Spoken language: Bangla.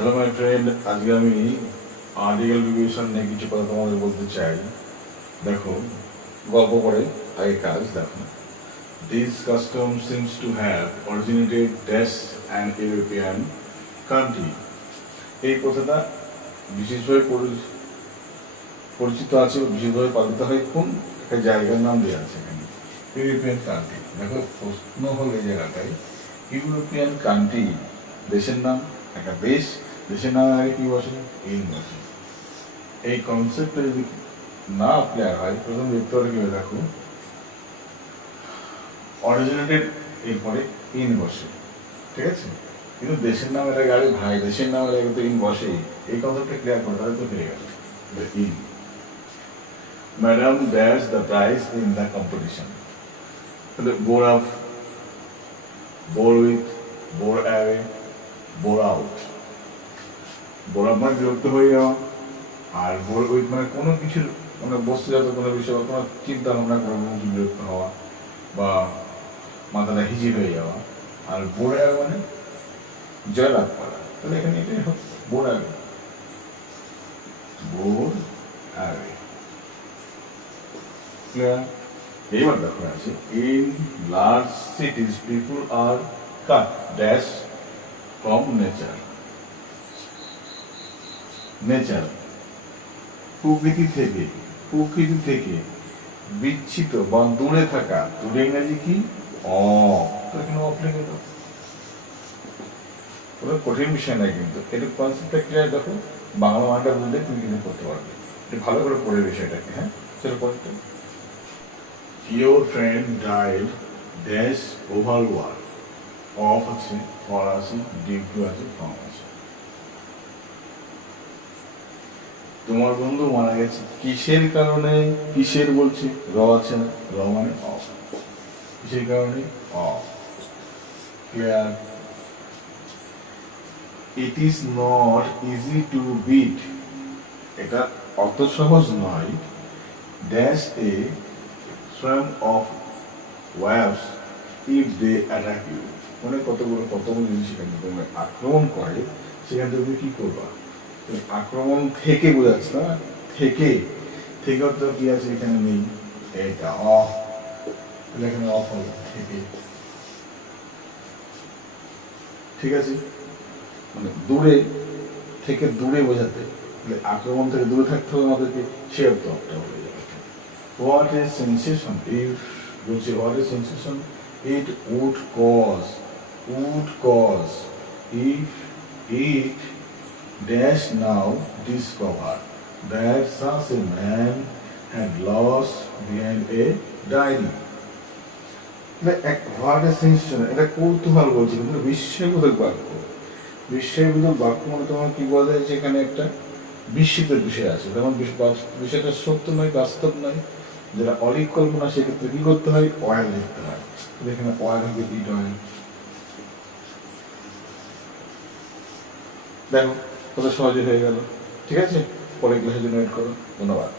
হ্যালো মাই ফ্রেন্ড, আজকে আমি আর্টিকেল প্রিপোজিশন নিয়ে কিছু কথা তোমাদের বলতে চাই। দেখো, গল্প করে আগে কাজ দেখো। This custom seems to have originated dash and European country. এই কথাটা বিশেষভাবে পরিচিত আছে, বিশেষভাবে পালিত হয় কোন একটা জায়গার নাম দেওয়া আছে এখানে, ইউরোপিয়ান কান্ট্রি। দেখো, প্রশ্ন হলো এই জায়গাটায় ইউরোপিয়ান কান্ট্রি দেশের নাম, একটা দেশের নাম আগে কি বসে? ইন বসে। এই কনসেপ্টটা যদি না অ্যাপ্লাই হয়, প্রথম দেখতে হবে কি, দেখো অরিজিনেটেড এরপরে ইন বসে, ঠিক আছে? কিন্তু দেশের নাম এর আগে ভাই দেশের নামের আগে তো ইন বসে। এই কনসেপ্টটা ক্লিয়ার করে তাহলে তো ফিরে গেল in. Madam that's the prize in the competition. তাহলে bore up, bore with, bore away, bore out. Bore up মানে বিরক্ত হয়ে যাওয়া, আর বোর উইথ মানে কোনো কিছুর মানে বস্তুজাত কোনো বিষয় বা কোনো চিন্তা ভাবনা করে বিরক্ত হওয়া বা মাথাটা হিজির হয়ে যাওয়া। আর বোর অ্যাওয়ে মানে জয়লাভ করা। তাহলে এখানে এটাই হোক bore away, bore away. Clear? এইবার দেখো আছে in large cities people are cut dash from nature. Nature প্রকৃতি থেকে বিচ্ছিত বা দূরে থাকা। দূরে ইংরেজি কি? কঠিন বিষয় নাই, কিন্তু এটা কনসেপ্টটা ক্লিয়ার। দেখো বাংলা মানটা বুঝলে তুমি কিন্তু করতে পারবে। এটা ভালো করে পড়ে বিষয়টাকে। হ্যাঁ, চলো পড়তে। Your friend died dash over war. Of আছে, ফর আছে, ডিউ টু আছে, ফ্রম আছে। তোমার বন্ধু মারা গেছে কিসের কারণে? কিসের বলছি, র আছে না, র মানে অফ। কিসের কারণে? Off. Clear? It is not easy to beat. এটা অত সহজ নয়। Dash a swarm of waves if they attack you. মানে কতগুলো জিনিস সেখানে তুমি আক্রমণ করে, সেখানে তুমি কি করবা? আক্রমণ থেকে বোঝাচ্ছে না, থেকে তো কি আছে এখানে নেই, এটা অফ। এখানে অফ হবে থেকে, ঠিক আছে? মানে দূরে থেকে দূরে বোঝাতে, আক্রমণ থেকে দূরে থাকতে হবে আমাদেরকে, সে অর্থ অফটা হয়ে যাবে। What is sensation? ইফ বলছি what is sensation? It would cause if it dash now discovered that such a man had lost behind a diary. What a sensation! এটা কৌতূহল বলছে, কিন্তু বিস্ময়বোধক বাক্য। বিস্ময়বোধক বাক্য মানে তোমার কি বলা যায়, যেখানে একটা বিস্মিতের বিষয় আছে, যেমন বিষয়টা সত্য নয়, বাস্তব নয়, যেটা অলিক কল্পনা, সেক্ষেত্রে কি করতে হয়? অয়েল লিখতে হয়। এখানে অয়েল হবে ইট অয়েল। দেখো কত সহজে হয়ে গেল। ঠিক আছে, পরে ক্লাসের জন্য ওয়েট করো। ধন্যবাদ।